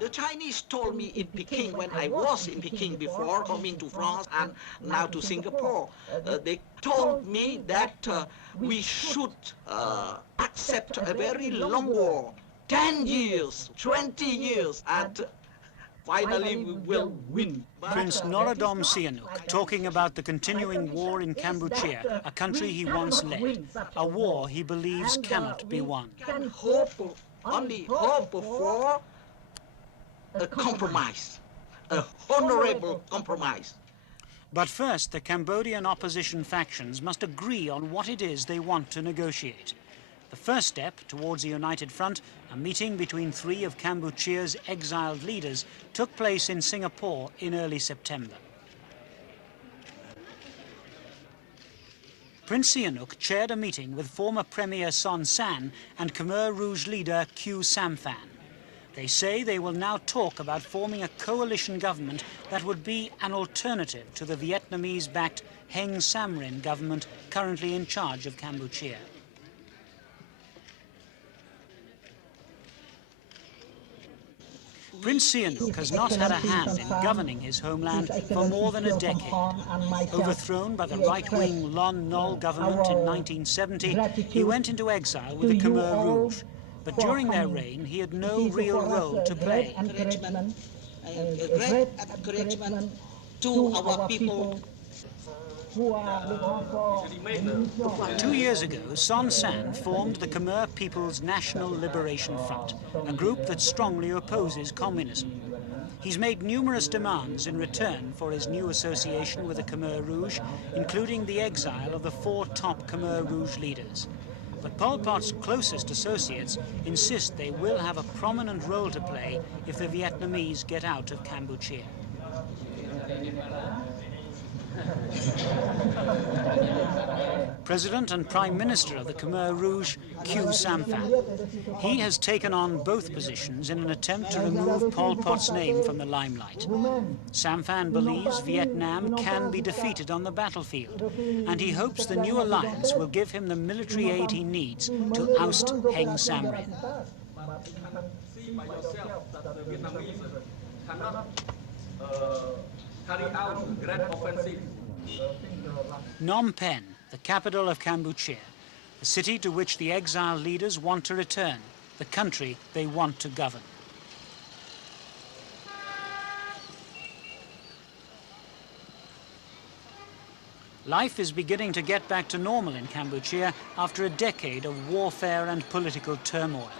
The Chinese told me in Peking, when I was in Peking before coming to France and now to Singapore, they told me that we should accept a very long war, 10 years, 20 years, and finally we will win. Prince Norodom Sihanouk talking about the continuing war in Kampuchea, a country he once led, a war he believes cannot be won. Can hope, only hope for a compromise, a honorable compromise. But first, the Cambodian opposition factions must agree on what it is they want to negotiate. The first step towards a united front, a meeting between 3 of Kampuchea's exiled leaders, took place in Singapore in early September. Prince Sihanouk chaired a meeting with former Premier Son Sann and Khmer Rouge leader Khieu Samphan. They say they will now talk about forming a coalition government that would be an alternative to the Vietnamese-backed Heng Samrin government currently in charge of Kampuchea. Prince Sihanouk has not had a hand in governing his homeland for more than a decade. Overthrown by the right-wing Lon Nol government in 1970, he went into exile with the Khmer Rouge. But during their reign, he had no real role to play. Encouragement, great encouragement to our people. 2 years ago, Son Sann formed the Khmer People's National Liberation Front, a group that strongly opposes communism. He's made numerous demands in return for his new association with the Khmer Rouge, including the exile of the 4 top Khmer Rouge leaders. But Pol Pot's closest associates insist they will have a prominent role to play if the Vietnamese get out of Kampuchea. President and Prime Minister of the Khmer Rouge, Khieu Samphan. He has taken on both positions in an attempt to remove Pol Pot's name from the limelight. Samphan believes Vietnam can be defeated on the battlefield, and he hopes the new alliance will give him the military aid he needs to oust Heng Samrin. Carry out great offensive. Phnom Penh, the capital of Kampuchea, the city to which the exiled leaders want to return, the country they want to govern. Life is beginning to get back to normal in Kampuchea after a decade of warfare and political turmoil.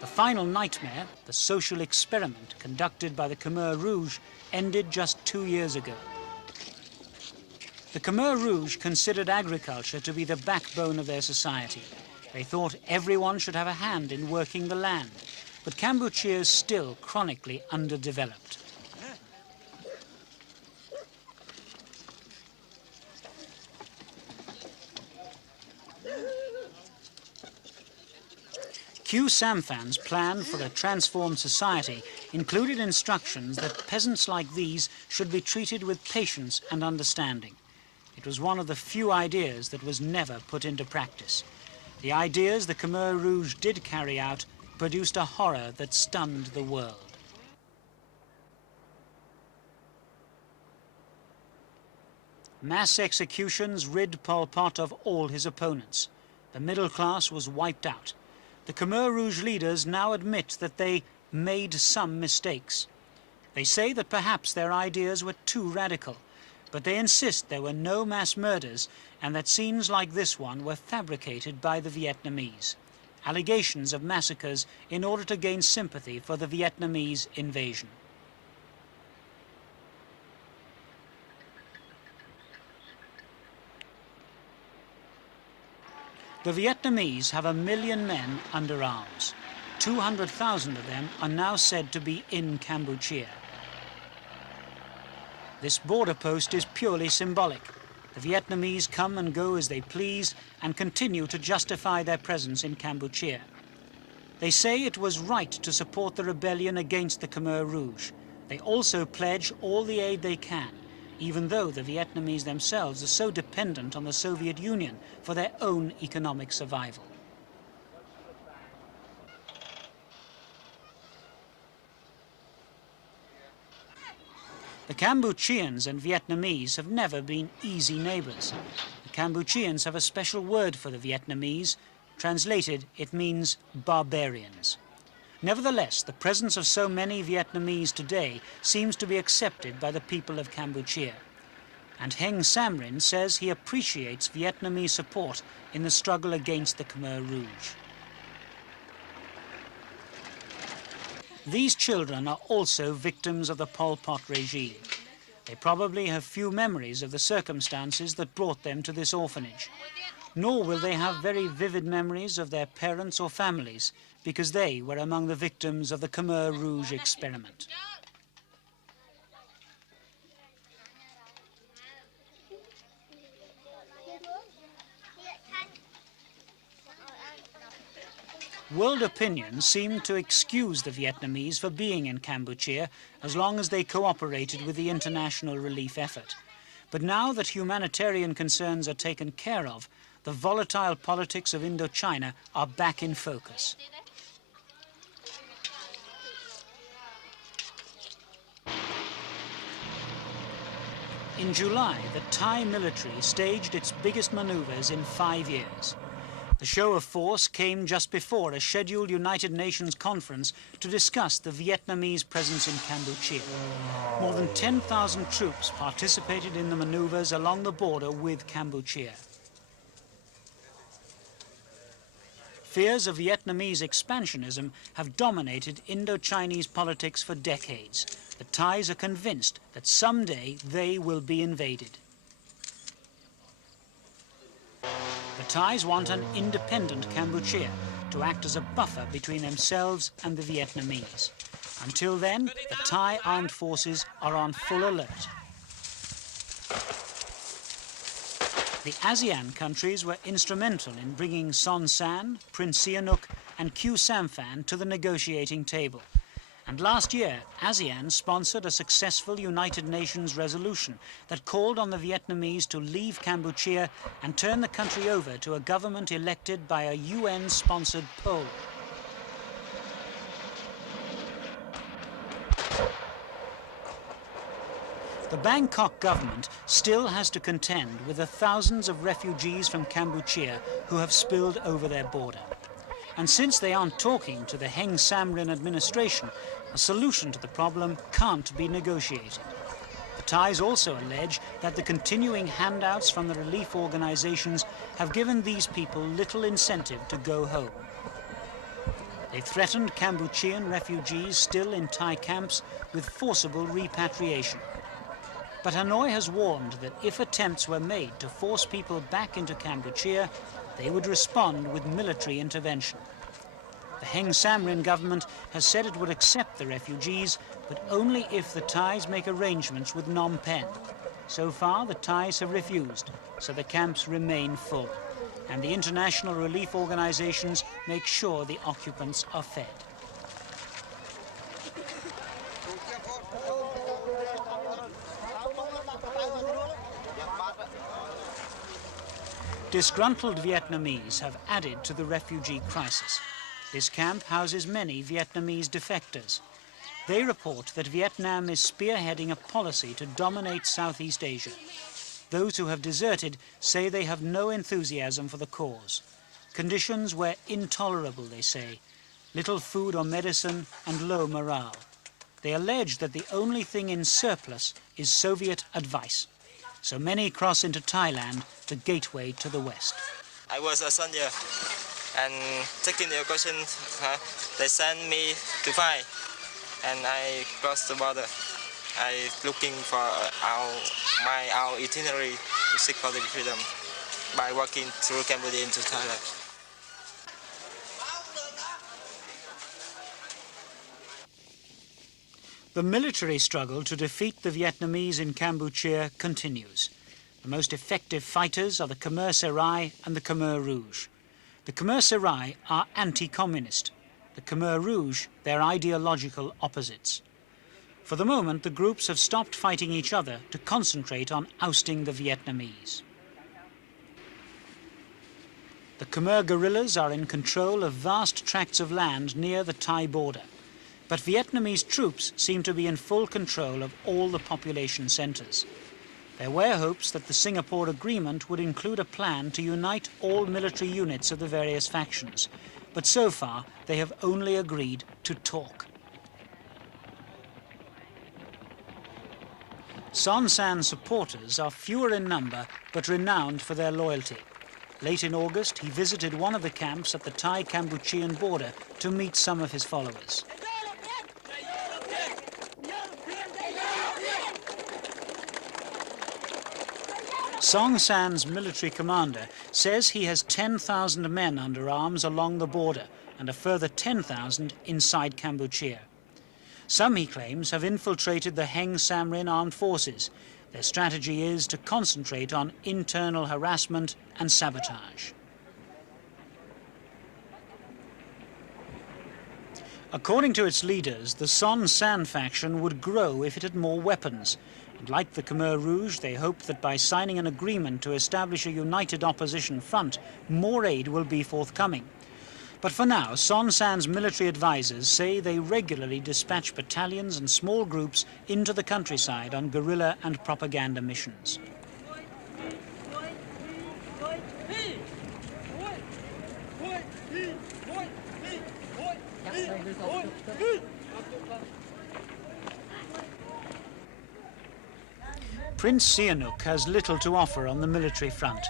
The final nightmare, the social experiment conducted by the Khmer Rouge, ended just 2 years ago. The Khmer Rouge considered agriculture to be the backbone of their society. They thought everyone should have a hand in working the land, but Kampuchea is still chronically underdeveloped. Khieu Samphan's plan for a transformed society included instructions that peasants like these should be treated with patience and understanding. It was one of the few ideas that was never put into practice. The ideas the Khmer Rouge did carry out produced a horror that stunned the world. Mass executions rid Pol Pot of all his opponents. The middle class was wiped out. The Khmer Rouge leaders now admit that they made some mistakes. They say that perhaps their ideas were too radical, but they insist there were no mass murders and that scenes like this one were fabricated by the Vietnamese. Allegations of massacres in order to gain sympathy for the Vietnamese invasion. The Vietnamese have 1 million men under arms. 200,000 of them are now said to be in Kampuchea. This border post is purely symbolic. The Vietnamese come and go as they please and continue to justify their presence in Kampuchea. They say it was right to support the rebellion against the Khmer Rouge. They also pledge all the aid they can, even though the Vietnamese themselves are so dependent on the Soviet Union for their own economic survival. The Kampucheans and Vietnamese have never been easy neighbours. The Kampucheans have a special word for the Vietnamese. Translated, it means barbarians. Nevertheless, the presence of so many Vietnamese today seems to be accepted by the people of Kampuchea. And Heng Samrin says he appreciates Vietnamese support in the struggle against the Khmer Rouge. These children are also victims of the Pol Pot regime. They probably have few memories of the circumstances that brought them to this orphanage. Nor will they have very vivid memories of their parents or families, because they were among the victims of the Khmer Rouge experiment. World opinion seemed to excuse the Vietnamese for being in Kampuchea as long as they cooperated with the international relief effort. But now that humanitarian concerns are taken care of, the volatile politics of Indochina are back in focus. In July, the Thai military staged its biggest maneuvers in 5 years. The show of force came just before a scheduled United Nations conference to discuss the Vietnamese presence in Kampuchea. More than 10,000 troops participated in the maneuvers along the border with Kampuchea. Fears of Vietnamese expansionism have dominated Indo-Chinese politics for decades. The Thais are convinced that someday they will be invaded. The Thais want an independent Kampuchea to act as a buffer between themselves and the Vietnamese. Until then, the Thai armed forces are on full alert. The ASEAN countries were instrumental in bringing Son Sann, Prince Sihanouk and Khieu Samphan to the negotiating table. And last year, ASEAN sponsored a successful United Nations resolution that called on the Vietnamese to leave Kampuchea and turn the country over to a government elected by a UN-sponsored poll. The Bangkok government still has to contend with the thousands of refugees from Kampuchea who have spilled over their border. And since they aren't talking to the Heng Samrin administration, a solution to the problem can't be negotiated. The Thais also allege that the continuing handouts from the relief organizations have given these people little incentive to go home. They threatened Kampuchean refugees still in Thai camps with forcible repatriation. But Hanoi has warned that if attempts were made to force people back into Kampuchea, they would respond with military intervention. The Heng Samrin government has said it would accept the refugees, but only if the Thais make arrangements with Phnom Penh. So far, the Thais have refused, so the camps remain full. And the international relief organizations make sure the occupants are fed. Disgruntled Vietnamese have added to the refugee crisis. This camp houses many Vietnamese defectors. They report that Vietnam is spearheading a policy to dominate Southeast Asia. Those who have deserted say they have no enthusiasm for the cause. Conditions were intolerable, they say. Little food or medicine and low morale. They allege that the only thing in surplus is Soviet advice. So many cross into Thailand, the gateway to the West. I was a soldier, and taking the education, they sent me to fight, and I crossed the border. I looking for our itinerary to seek for the freedom by walking through Cambodia into Thailand. The military struggle to defeat the Vietnamese in Kampuchea continues. The most effective fighters are the Khmer Serai and the Khmer Rouge. The Khmer Serai are anti-communist. The Khmer Rouge, their ideological opposites. For the moment, the groups have stopped fighting each other to concentrate on ousting the Vietnamese. The Khmer guerrillas are in control of vast tracts of land near the Thai border. But Vietnamese troops seem to be in full control of all the population centres. There were hopes that the Singapore Agreement would include a plan to unite all military units of the various factions, but so far they have only agreed to talk. Son Sann supporters are fewer in number but renowned for their loyalty. Late in August, he visited one of the camps at the Thai-Kampuchean border to meet some of his followers. Son Sann's military commander says he has 10,000 men under arms along the border and a further 10,000 inside Kampuchea. Some, he claims, have infiltrated the Heng Samrin armed forces. Their strategy is to concentrate on internal harassment and sabotage. According to its leaders, the Son Sann faction would grow if it had more weapons. And like the Khmer Rouge, they hope that by signing an agreement to establish a united opposition front, more aid will be forthcoming. But for now, Son Sann's military advisors say they regularly dispatch battalions and small groups into the countryside on guerrilla and propaganda missions. Prince Sihanouk has little to offer on the military front.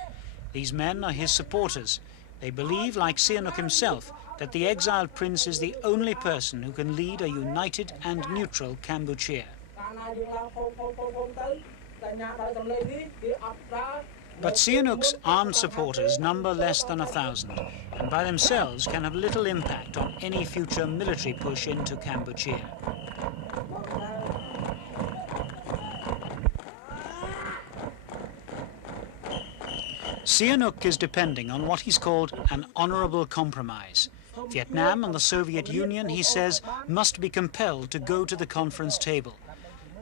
These men are his supporters. They believe, like Sihanouk himself, that the exiled prince is the only person who can lead a united and neutral Kampuchea. But Sihanouk's armed supporters number less than 1,000, and by themselves can have little impact on any future military push into Kampuchea. Sihanouk is depending on what he's called an honourable compromise. Vietnam and the Soviet Union, he says, must be compelled to go to the conference table.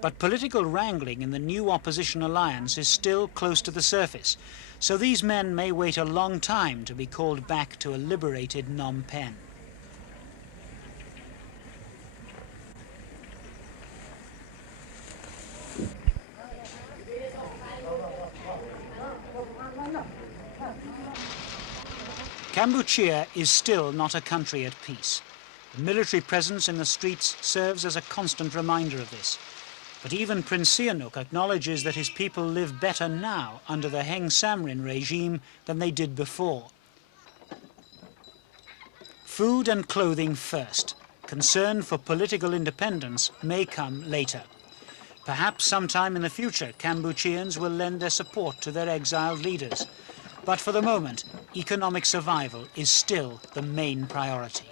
But political wrangling in the new opposition alliance is still close to the surface, so these men may wait a long time to be called back to a liberated Phnom Penh. Kampuchea is still not a country at peace. The military presence in the streets serves as a constant reminder of this. But even Prince Sihanouk acknowledges that his people live better now under the Heng Samrin regime than they did before. Food and clothing first. Concern for political independence may come later. Perhaps sometime in the future, Kampucheans will lend their support to their exiled leaders. But for the moment, economic survival is still the main priority.